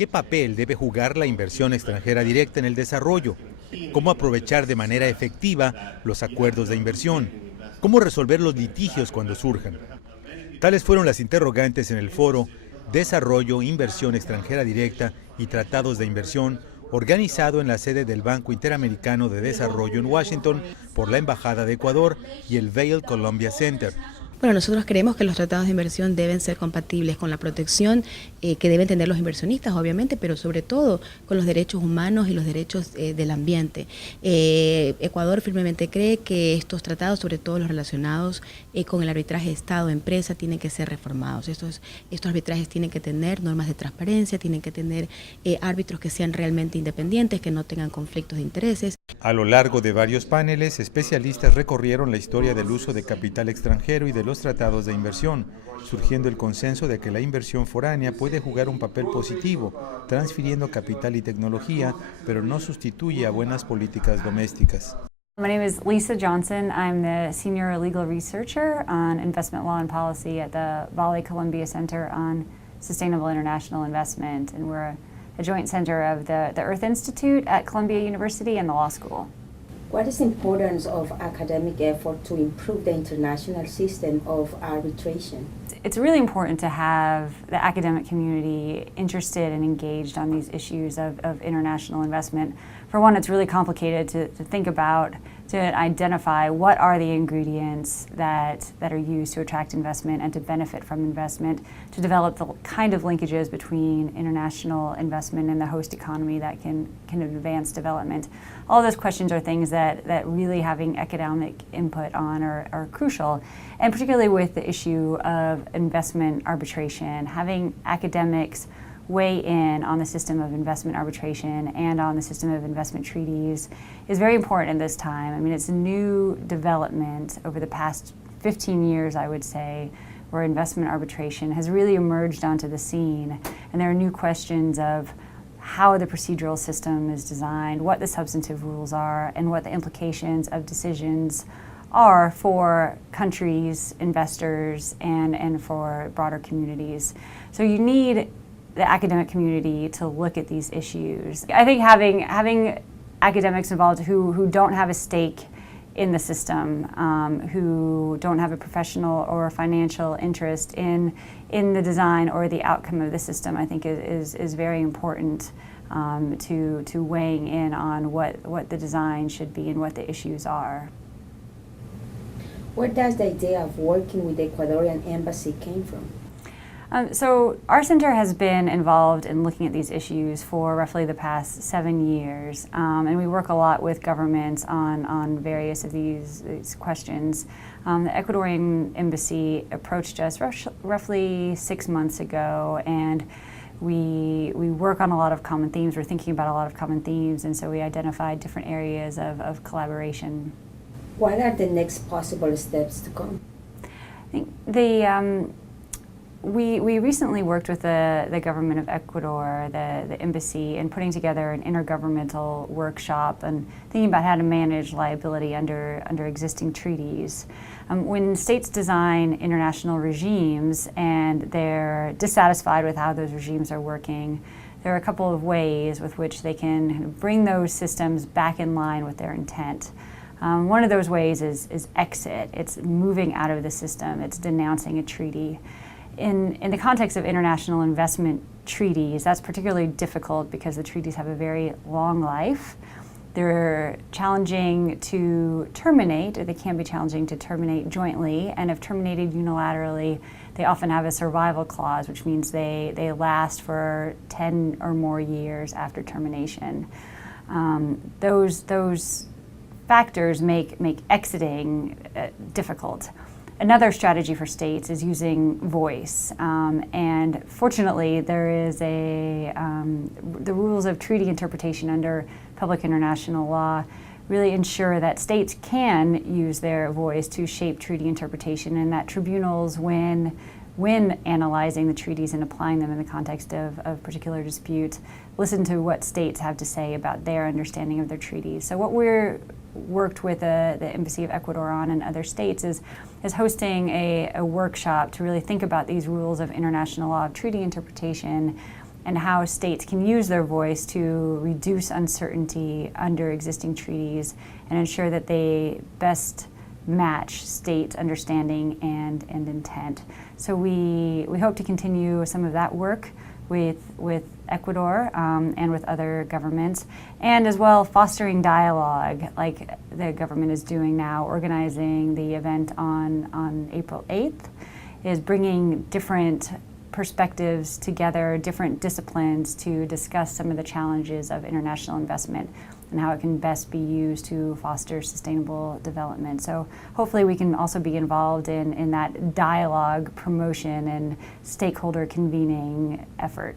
¿Qué papel debe jugar la inversión extranjera directa en el desarrollo? ¿Cómo aprovechar de manera efectiva los acuerdos de inversión? ¿Cómo resolver los litigios cuando surjan? Tales fueron las interrogantes en el foro Desarrollo, Inversión Extranjera Directa y Tratados de Inversión, organizado en la sede del Banco Interamericano de Desarrollo en Washington por la Embajada de Ecuador y el Vale Columbia Center. Bueno, nosotros creemos que los tratados de inversión deben ser compatibles con la protección que deben tener los inversionistas, obviamente, pero sobre todo con los derechos humanos y los derechos del ambiente. Ecuador firmemente cree que estos tratados, sobre todo los relacionados con el arbitraje de Estado-empresa, tienen que ser reformados. Estos arbitrajes tienen que tener normas de transparencia, tienen que tener árbitros que sean realmente independientes, que no tengan conflictos de intereses. A lo largo de varios paneles, especialistas recorrieron la historia del uso de capital extranjero y de los tratados de inversión, surgiendo el consenso de que la inversión foránea puede jugar un papel positivo, transfiriendo capital y tecnología, pero no sustituye a buenas políticas domésticas. My name is Lisa Johnson. I'm the Senior Legal Researcher on Investment Law and Policy at the Vale Columbia Center on Sustainable International Investment, and we're a joint center of the Earth Institute at Columbia University and the Law School. What is the importance of academic effort to improve the international system of arbitration? It's really important to have the academic community interested and engaged on these issues of international investment. For one, it's really complicated to think about, to identify what are the ingredients that are used to attract investment and to benefit from investment, to develop the kind of linkages between international investment and the host economy that can advance development. All those questions are things that really having academic input on are crucial, and particularly with the issue of investment arbitration, having academics weigh in on the system of investment arbitration and on the system of investment treaties is very important at this time. I mean, it's a new development over the past 15 years, I would say, where investment arbitration has really emerged onto the scene, and there are new questions of how the procedural system is designed, what the substantive rules are, and what the implications of decisions are for countries, investors, and for broader communities. So you need the academic community to look at these issues. I think having academics involved who don't have a stake in the system, who don't have a professional or financial interest in the design or the outcome of the system, I think is very important to weighing in on what the design should be and what the issues are. Where does the idea of working with the Ecuadorian Embassy came from? So our center has been involved in looking at these issues for roughly the past 7 years, and we work a lot with governments on various of these questions. The Ecuadorian Embassy approached us roughly 6 months ago, and we work on a lot of common themes. We're thinking about a lot of common themes, and so we identified different areas of collaboration. What are the next possible steps to come? I think we recently worked with the government of Ecuador, the embassy, in putting together an intergovernmental workshop and thinking about how to manage liability under existing treaties. When states design international regimes and they're dissatisfied with how those regimes are working, there are a couple of ways with which they can bring those systems back in line with their intent. One of those ways is exit. It's moving out of the system. It's denouncing a treaty. In the context of international investment treaties, that's particularly difficult because the treaties have a very long life. They're challenging to terminate, or they can be challenging to terminate jointly, and if terminated unilaterally, they often have a survival clause, which means they last for 10 or more years after termination. Those factors make exiting difficult. Another strategy for states is using voice, and fortunately there is the rules of treaty interpretation under public international law really ensure that states can use their voice to shape treaty interpretation, and that tribunals, when analyzing the treaties and applying them in the context of particular disputes, listen to what states have to say about their understanding of their treaties. So what we're worked with the Embassy of Ecuador on and other states is hosting a workshop to really think about these rules of international law of treaty interpretation and how states can use their voice to reduce uncertainty under existing treaties and ensure that they best match state understanding and intent. So we hope to continue some of that work with Ecuador and with other governments, and as well fostering dialogue like the government is doing now, organizing the event on April 8th, is bringing different perspectives together, different disciplines to discuss some of the challenges of international investment and how it can best be used to foster sustainable development. So hopefully we can also be involved in that dialogue, promotion, and stakeholder convening effort.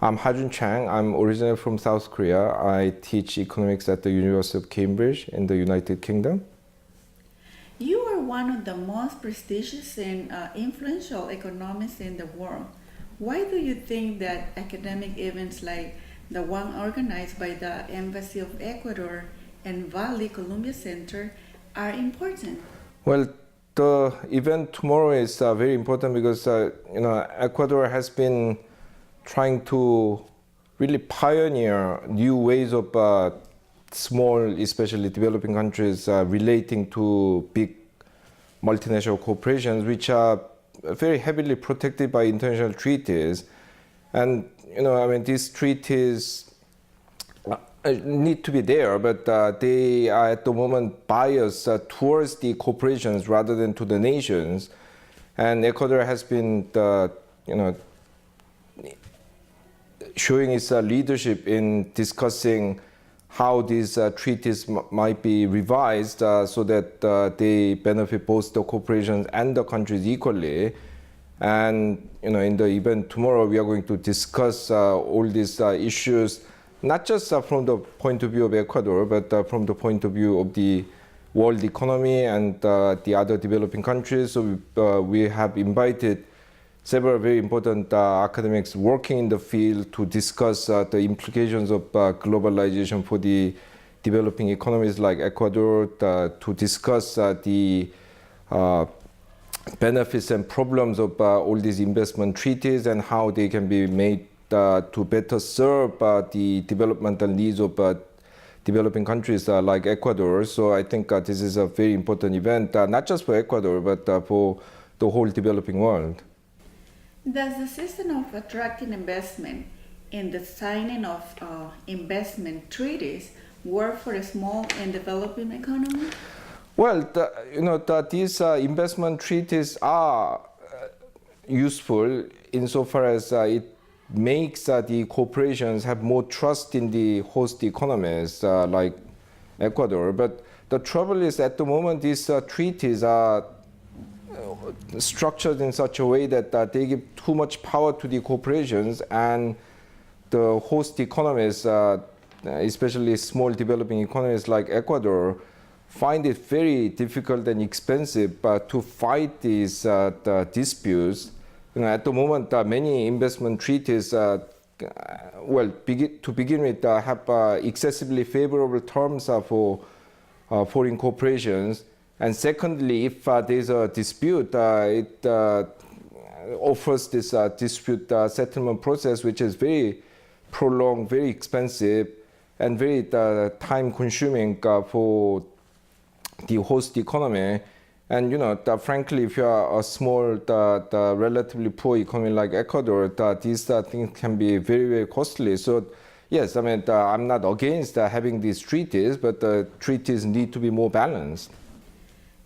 I'm Hajun Chang. I'm originally from South Korea. I teach economics at the University of Cambridge in the United Kingdom. You are one of the most prestigious and influential economists in the world. Why do you think that academic events like the one organized by the Embassy of Ecuador and Vale Columbia Center are important? Well, the event tomorrow is very important because Ecuador has been trying to really pioneer new ways of small, especially developing countries, relating to big multinational corporations, which are very heavily protected by international treaties. And these treaties need to be there, but they are at the moment biased towards the corporations rather than to the nations. And Ecuador has been, showing its leadership in discussing how these treaties might be revised so that they benefit both the corporations and the countries equally. And in the event tomorrow, we are going to discuss all these issues, not just from the point of view of Ecuador, but from the point of view of the world economy and the other developing countries. So we have invited several very important academics working in the field to discuss the implications of globalization for the developing economies like Ecuador, to discuss the benefits and problems of all these investment treaties and how they can be made to better serve the developmental needs of developing countries like Ecuador. So I think this is a very important event, not just for Ecuador, but for the whole developing world. Does the system of attracting investment and the signing of investment treaties work for a small and developing economy? Well, these investment treaties are useful insofar as it makes the corporations have more trust in the host economies like Ecuador. But the trouble is, at the moment, these treaties are structured in such a way that they give too much power to the corporations, and the host economies, especially small developing economies like Ecuador, find it very difficult and expensive to fight these disputes. At the moment, many investment treaties, to begin with, have excessively favorable terms for foreign corporations. And secondly, if there's a dispute, it offers this dispute settlement process, which is very prolonged, very expensive, and very time-consuming for the host economy. And frankly, if you are a small, relatively poor economy like Ecuador, these things can be very, very costly. So yes, I'm not against having these treaties, but the treaties need to be more balanced.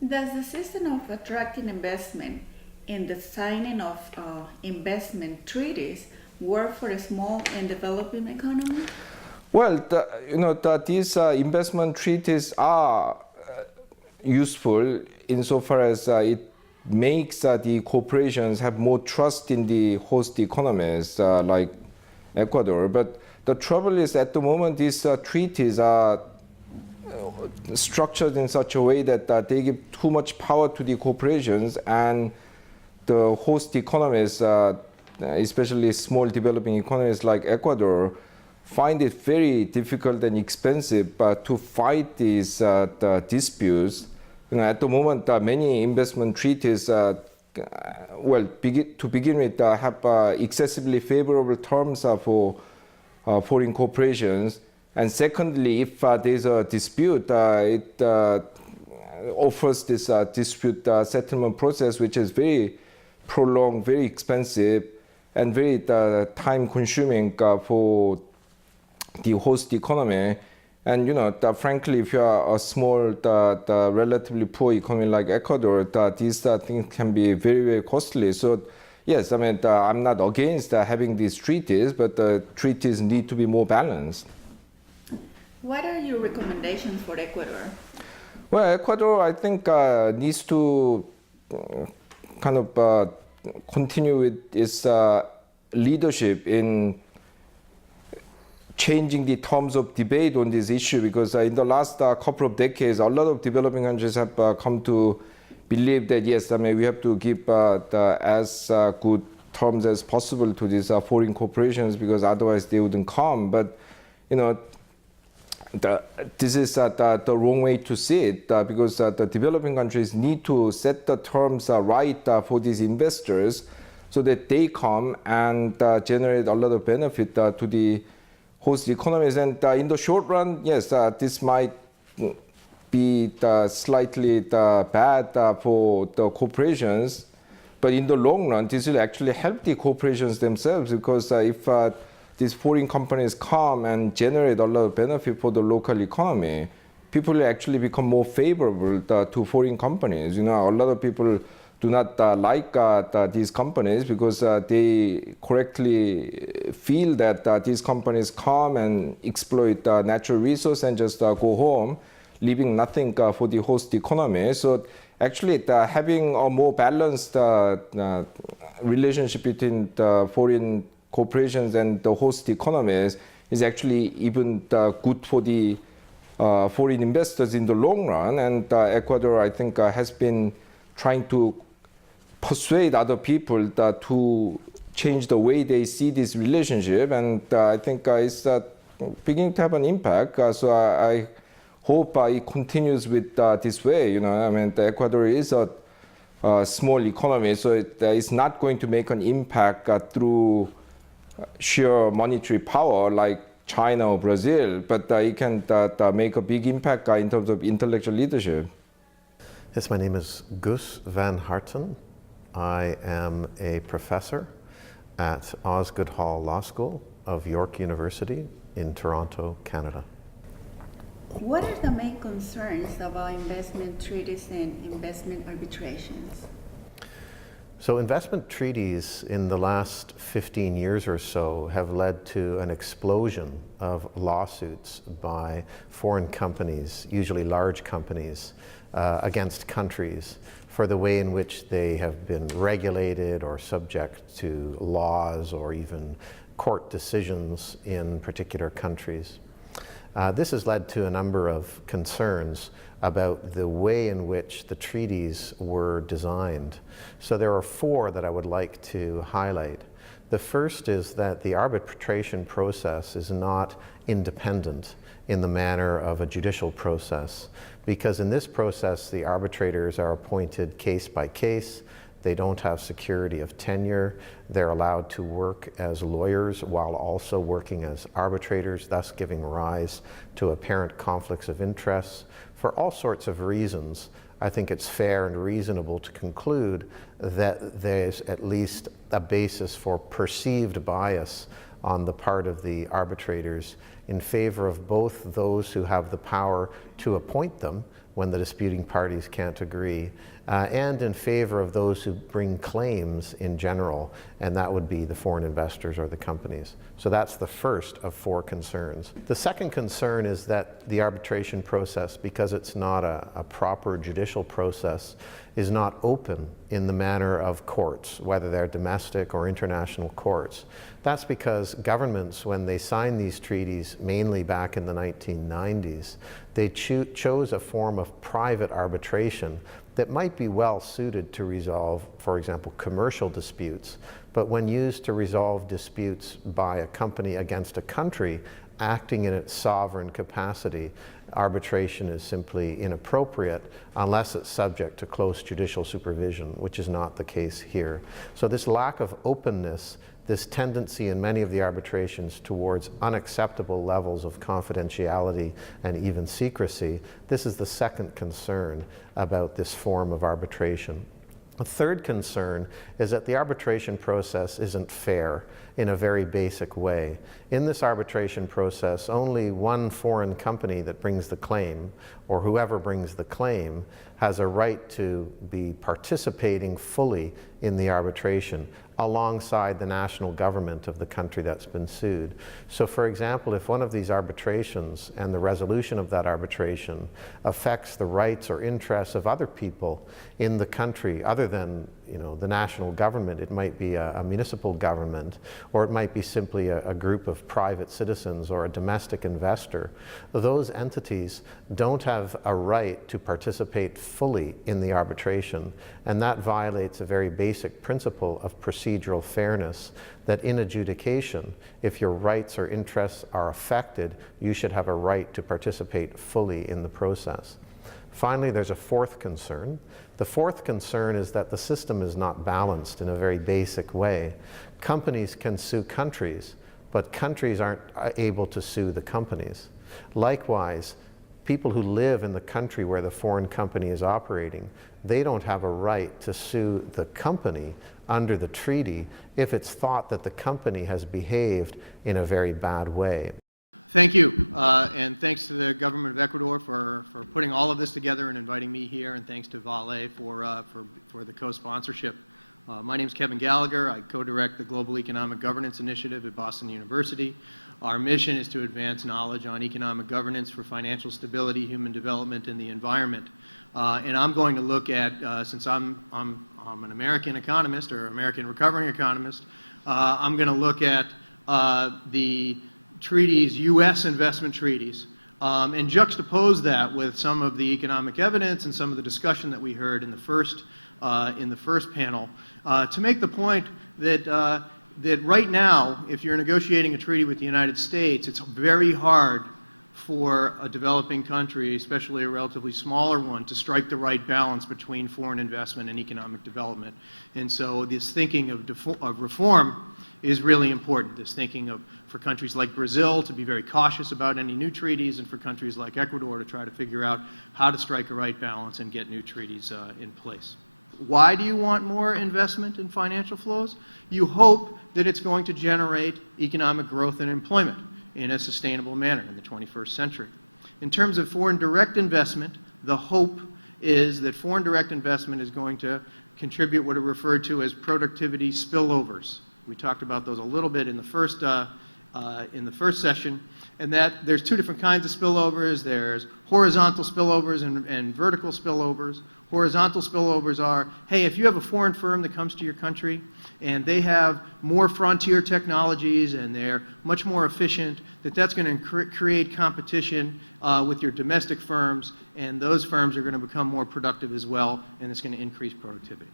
Does the system of attracting investment and the signing of investment treaties work for a small and developing economy? Well, these investment treaties are useful insofar as it makes the corporations have more trust in the host economies like Ecuador. But the trouble is, at the moment, these treaties are structured in such a way that they give too much power to the corporations, and the host economies, especially small developing economies like Ecuador, find it very difficult and expensive to fight these disputes. At the moment, many investment treaties, to to begin with, have excessively favorable terms for foreign corporations. And secondly, if there's a dispute, it offers this dispute settlement process, which is very prolonged, very expensive, and very time-consuming for the host economy. And frankly, if you are a small, relatively poor economy like Ecuador, these things can be very, very costly. So, yes, I mean, I'm not against having these treaties, but the treaties need to be more balanced. What are your recommendations for Ecuador? Well, Ecuador, I think, needs to kind of continue with its leadership in changing the terms of debate on this issue, because in the last couple of decades, a lot of developing countries have come to believe that, yes, I mean, we have to give as good terms as possible to these foreign corporations, because otherwise they wouldn't come. But, this is the wrong way to see it, because the developing countries need to set the terms right for these investors so that they come and generate a lot of benefit to the host economies. And in the short run, yes, this might be slightly bad for the corporations, but in the long run, this will actually help the corporations themselves, because if these foreign companies come and generate a lot of benefit for the local economy, people will actually become more favorable to foreign companies. A lot of people do not like these companies because they correctly feel that these companies come and exploit natural resources and just go home, leaving nothing for the host economy. So actually, having a more balanced relationship between the foreign corporations and the host economies is actually even good for the foreign investors in the long run. And Ecuador, I think, has been trying to persuade other people to change the way they see this relationship. And I think it's beginning to have an impact. So I hope it continues with this way. I mean, Ecuador is a small economy, so it's not going to make an impact through sheer monetary power like China or Brazil, but it can make a big impact in terms of intellectual leadership. Yes, my name is Gus van Harten. I am a professor at Osgoode Hall Law School of York University in Toronto, Canada. What are the main concerns about investment treaties and investment arbitrations? So investment treaties in the last 15 years or so have led to an explosion of lawsuits by foreign companies, usually large companies, against countries for the way in which they have been regulated or subject to laws or even court decisions in particular countries. This has led to a number of concerns about the way in which the treaties were designed. So there are four that I would like to highlight. The first is that the arbitration process is not independent in the manner of a judicial process, because in this process the arbitrators are appointed case by case. They don't have security of tenure. They're allowed to work as lawyers while also working as arbitrators, thus giving rise to apparent conflicts of interest. For all sorts of reasons, I think it's fair and reasonable to conclude that there's at least a basis for perceived bias on the part of the arbitrators in favor of both those who have the power to appoint them when the disputing parties can't agree, and in favor of those who bring claims in general, and that would be the foreign investors or the companies. So that's the first of four concerns. The second concern is that the arbitration process, because it's not a proper judicial process, is not open in the manner of courts, whether they're domestic or international courts. That's because governments, when they signed these treaties, mainly back in the 1990s, They chose a form of private arbitration that might be well suited to resolve, for example, commercial disputes, but when used to resolve disputes by a company against a country acting in its sovereign capacity, arbitration is simply inappropriate unless it's subject to close judicial supervision, which is not the case here. So this lack of openness, this tendency in many of the arbitrations towards unacceptable levels of confidentiality and even secrecy, this is the second concern about this form of arbitration. A third concern is that the arbitration process isn't fair in a very basic way. In this arbitration process, only one foreign company that brings the claim, or whoever brings the claim, has a right to be participating fully in the arbitration alongside the national government of the country that's been sued. So for example, if one of these arbitrations and the resolution of that arbitration affects the rights or interests of other people in the country other than the national government, it might be a municipal government, or it might be simply a group of private citizens or a domestic investor, those entities don't have a right to participate fully in the arbitration, and that violates a very basic principle of procedural fairness, that in adjudication, if your rights or interests are affected, you should have a right to participate fully in the process. Finally, there's a fourth concern. The fourth concern is that the system is not balanced in a very basic way. Companies can sue countries, but countries aren't able to sue the companies. Likewise, people who live in the country where the foreign company is operating, they don't have a right to sue the company under the treaty if it's thought that the company has behaved in a very bad way. Thank you, and thanks to the government of Ecuador for putting all of this together and inviting me here, and thanks to Vale for the co-sponsorship. My name is Kevin Gallagher. I co-direct the Global Economic Governance Initiative at Boston University. Our mission is to advance knowledge on economic governance for financial stability, human development, and the environment. And I'm going to look at, since I'm an American economist or American recovering economist, I'm going to look at the treaties, U.S. investment treaties, and juxtapose that with some of the economic evidence and some of the discussion that we heard in the first panel, to make the point that that right now, if you're negotiating a treaty with the United States, it's very hard for a developing country, especially a relatively smaller one, to strike the right balance between foreign investment and economic development. And so this thinking of reform is really important, this thinking for countries like Brazil to be very cautious about any new treaties, and for countries like Ecuador to try to figure out how to strike a right balance and get new treaties in place. Why do you want more investment in financial flows? You hope that it's going to generate economic growth and employment in a sustainable manner in the 21st century. In terms of foreign direct investment, the hope is that foreign direct investment is going to contribute what are referred to as productivity spillovers. We talked about those a little bit in the first session, and that there's two different kinds of spillovers. There's horizontal spillovers and vertical spillovers. Horizontal spillovers are, hey, if you have a foreign firm that comes to your country and they have more frontier technologies and they're much more efficient, that's going to create competition with your domestic firms, and those firms are going to become more productive as well, and it's going to increase productivity.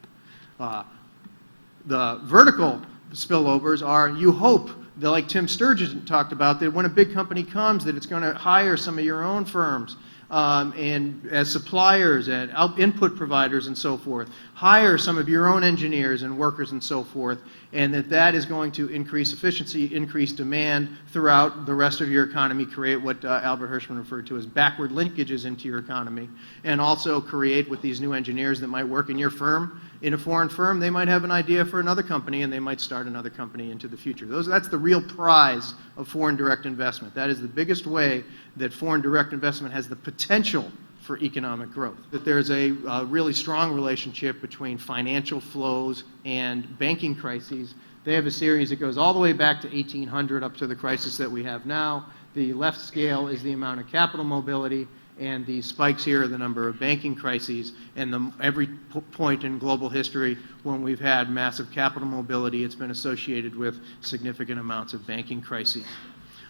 The vertical spillovers are, you hope, that, like Tim Sturgeon talked about, that when a big company comes, that it's going to hire some of your own firms and as suppliers and input providers and so forth, hire some of your own engineers and workers and so forth, and that is going to increase efficiency, increase demand throughout the rest of your economy, create what Albert Hirschman referred to as backward linkages into your economy, and also create with these new engineers that might work in your firm, in a foreign firm, they might have an idea for another company and they might start another company into the future. That's the real prize of foreign direct investment. That is the biggest way that foreign direct investment has the potential for economic growth. That there's a really strong relationship between financial flows and banking crises. They have a series that goes all the way back to 1800 up to the crisis that we have now. The left scale is the amount of capital mobility, and the spikes here are the number of banking crises, and every point in global history when we've had massive capital mobility, it's been associated with significant amounts of banking crises.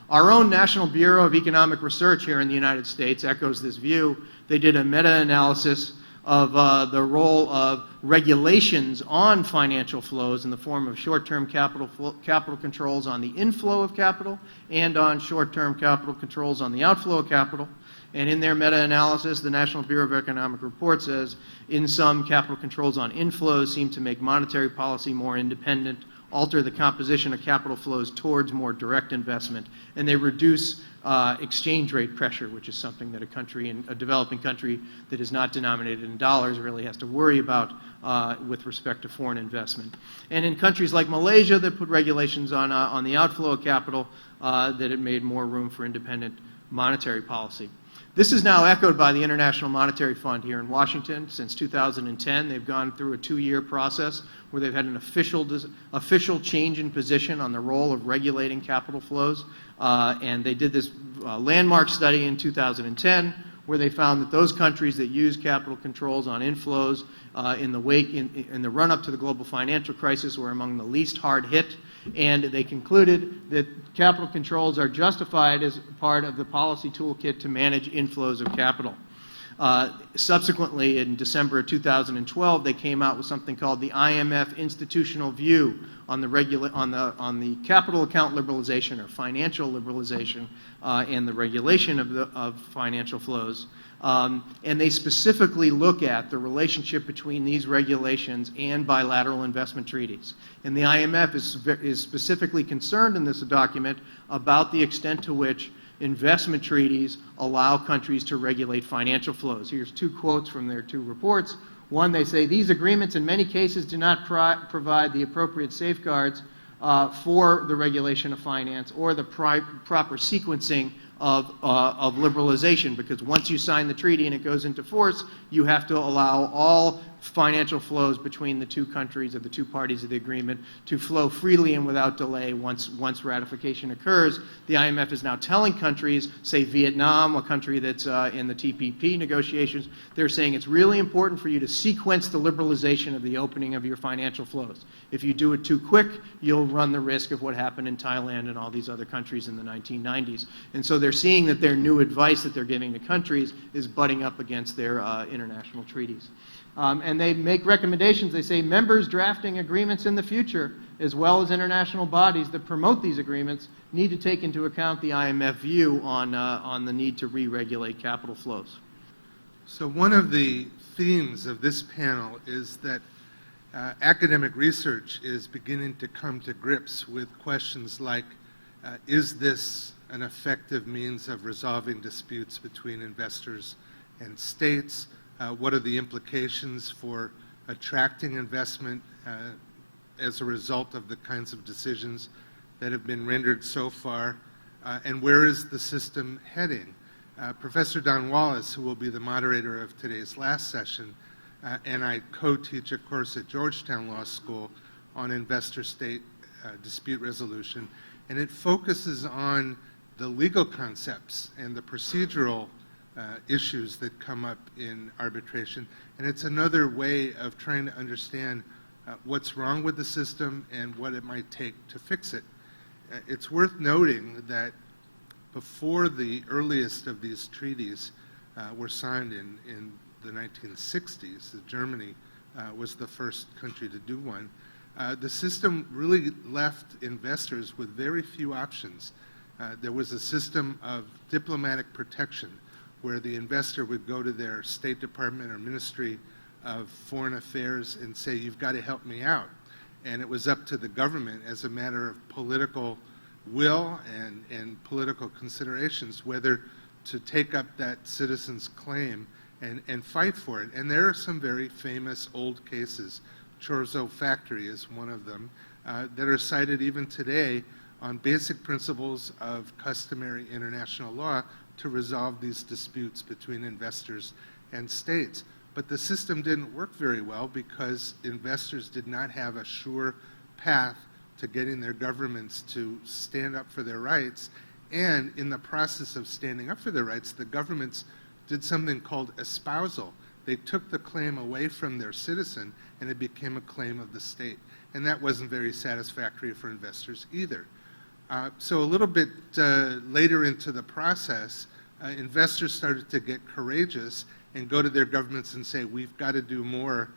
Our own National Bureau of Economic Research here in the United States echoes this view. They did a meta-analysis of the role of regulations on financial flows in the form of short-term capital controls on the inflow of capital and on short-term capital controls on the outflow of capital. And in their meta-analysis, the National Bureau of Economic Report says, in sum, capital controls on inflows seem to make monetary policy more independent, alter the composition of capital flows towards more direct investment, and they reduce exchange rate pressure, which is something that a developing country that is not denominated in dollars really has to worry about with respect to foreign investment. And in countries like Malaysia that put regulations on the outflow of capital, that it made more room for independent monetary policy. This is now echoed by the International Monetary Fund here in Washington. Since 2010, they've gone through a 2-year process where they've had an official change in position on the role of regulating capital flows. And they did this landmark study in 2010 where they found that those countries that use capital controls on inflows in the run-up to the global financial crisis were among the least hard hit. And they concluded that capital controls are justified as part of the policy toolkit to manage inflows of capital. Subsequently, in December of 2012, they came out with something called the IMF Institutional View on the capital account liberalization or financial liberalization and the regulation of financial flows. And they specifically look at the relationship between these regulations and bilateral investment treaties. And the IMF is specifically concerned in this document about the extent to which investment treaties allow countries to regulate financial flows. Here's 2 quotes from their 2 reports. One, they say, these agreements in many cases do not provide the appropriate safeguards for the regulation of finance or the proper sequencing of liberalization, because once you sign the treaty and it goes into force, you have to allow all financial flows between the 2 countries or the 2 parties of the agreement to flow freely and without delay once ratification occurs. The IMF is now telling countries, say Vietnam, a country that's in the TPP negotiations, they're saying it's really important for you to sequence the liberalization of the opening of your financial flows. If you do it too quick, you'll run the risk of what happened in Thailand and all these other countries in the 1990s. And so they're seeing that their new advice that they're giving to countries is butting up against their international treaties. And they make recommendations. They say members drafting agreements in the future, as well as international bodies that promote these agreements, need to take into account the IMF view on the need to re-regulate capital flows. So one of the themes of this panel is that academic research is beginning to come to grips with questions like, is this an effective means of resolving disputes between investors and states? What are the implications for attracting investment as a result of the kinds of decisions that have been rendered so far? And where is the system heading? Professor Don Wallace, who will be the moderator of today's last session, and I co-teach a course at Georgetown Law School on investor-state dispute resolution, and it focuses on the legal concepts and the procedural issues that come up in arbitration. And it's another way of trying to understand what's wrong with the system and what it might take to fix it. It's worth noting that before the earliest of these treaties were signed in the 1960s, Germany was the first country to do one, the system really left investors with very few options. There was a system of diplomatic protection where the investor would go to their State Department or Ministry of Foreign Affairs and say, you've got to help me out. And it was up to the government as a matter of political will and political considerations whether to take up that citizen's claim and fight for it. And there are some very famous old cases. Chorzo Factory is one of them that are cited even today on basic principles of customary international law to resolve these disputes between investors and states. But the system didn't work very well because investors did not have a sure path to getting their governments to stand up for their rights. And in the process of standing up for their rights, the governments did something called espousal. They took the claim away from their citizen and it became a claim of the state. And that wasn't very satisfactory for investors either. So a little bit later into the process, investors started to get courageous and go to their governments and say, we've got to do more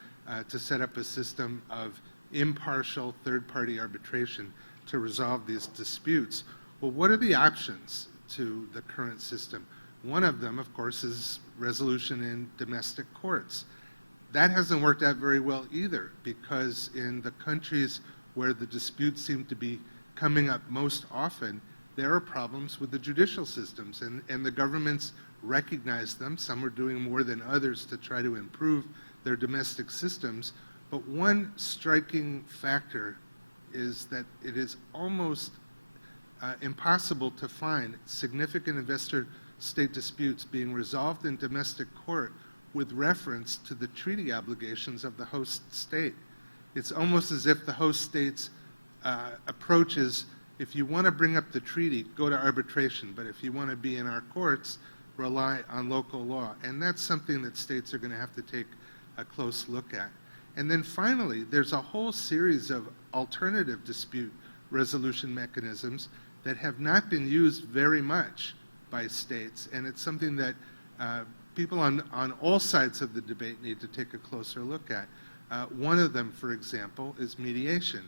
to set up a system of impartial third-party arbitration to resolve these disputes. Well, what are the options to the current system? One of them, of course, is resolution in domestic courts. That hasn't worked out very well either, because in the countries where the disputes seem to be coming up most often, there are problems with the judicial systems, and the governments recognize them. Some are doing more than others to try to improve their domestic systems. But one striking factor is that it is almost impossible to find significant investor-state disputes being resolved in domestic court with reference to the treaty obligations of the host state. It's almost as if the host state's approach is, if you want to bring up the treaty, go to arbitration, but if you want to be in our courts, rely on local law. And that's something that states are going to have to take a close look at. And then finally, there's a whole series of alternative dispute resolution mechanisms that have not been used very much by states, and it's something that people on all sides of the debate need to take a closer look at. One of them, for example, is mediation.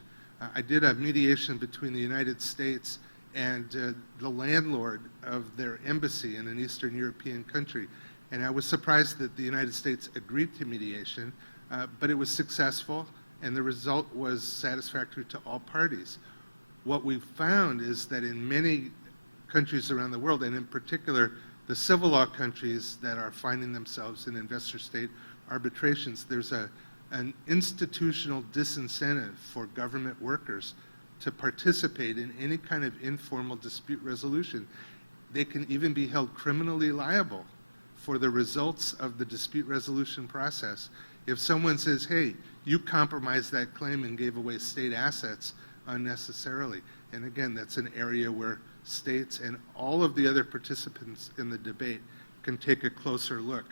I did a mediation between the United States and the landlord of their embassy in an Eastern European country, and I was surprised that the United States agreed to mediation, but it was successful, and the result was satisfactory to all parties. What we've found is that in many countries around the world, and in particular the civil law countries that are finding themselves in investor-state arbitrations, there's an institutional disincentive for government workers to participate in any kind of informal dispute resolution. They can even be held criminally liable for the results of the dispute resolution process. If someone says, hey, you compromised that claim and gave away state assets unnecessarily. And again, that's an area where states and all of the other participants in the debate can take a closer look.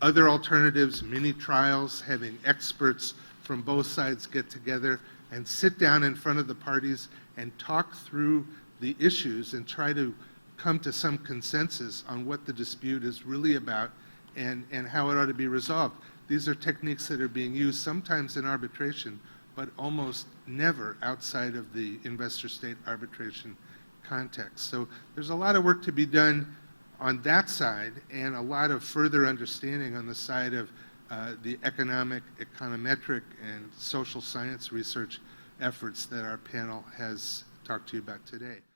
Other alternatives, mini trials, having experts from both sides get together and sit down in front of the parties and talk through the issues and try to come to some consensus on what the dispute is really about and how it ought to be resolved. These are techniques that are being used sometimes in arbitration, but almost never outside of the investor-state arbitration context. So there's a lot of work to be done on that side, and a lot of further understanding on the side of the economic, econometric, and social science research efforts that our panel has talked to you about today.